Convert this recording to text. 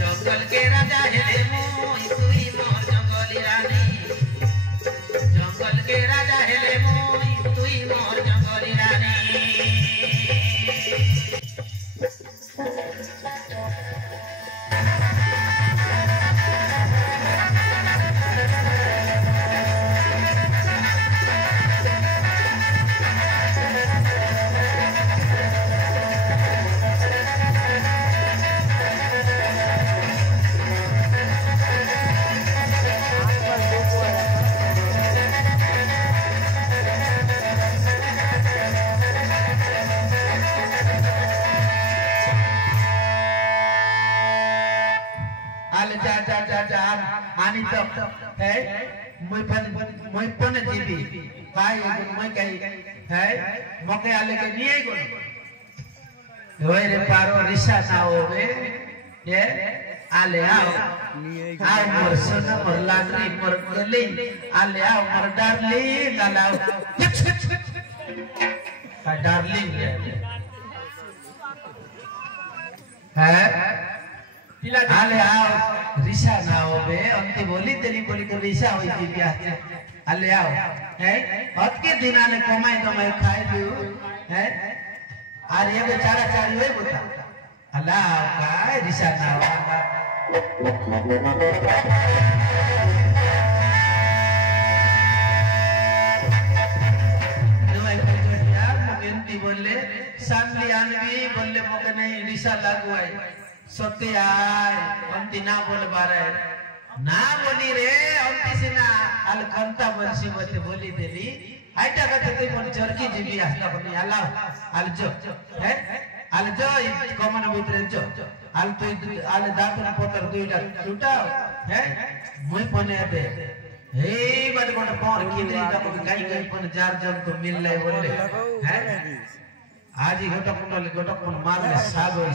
जंगल के राजा हेले मोई तुई मोर जंगली रानी जंगल के राजा हेले मोई तुई मोर जंगली रानी जा जा जा जा आनी तो है मैं पन जीवी काय मैं कही है मके आले के नहीं आई कोन होय रे पारो रिसा ना होवे ये आले आओ मोर सोना मोर लाडली मोर गली आले आओ मोर डार्लिंग आले आओ का डार्लिंग है आले आओ रिसा ना होवे अंति बोली तेरी बोली को रिसा होई थी क्या आले आओ है हद के दिन आले कमाई कमाई खाए दियो है आर ये बेचारा चारी होई बोता अल्लाह का रिसा ना होवा बोले सामने आनवी बोले मके नहीं रिसा लागू है सत्य आय अंति ना बोल बारे ना बोली रे अंति से ना अल कंता बंसी मते बोली देली आइटा कते ते मन चरकी जीवी आस्ता बनी आला अल जो है अल जो कमन भीतर जो अल तो अल दातन पोतर दुईटा टूटाओ है मुई पने दे हे बड बड पर की दे का गाई गाई पन जार जन तो मिल ले बोले है आज ही गोटक मन मार ले सागो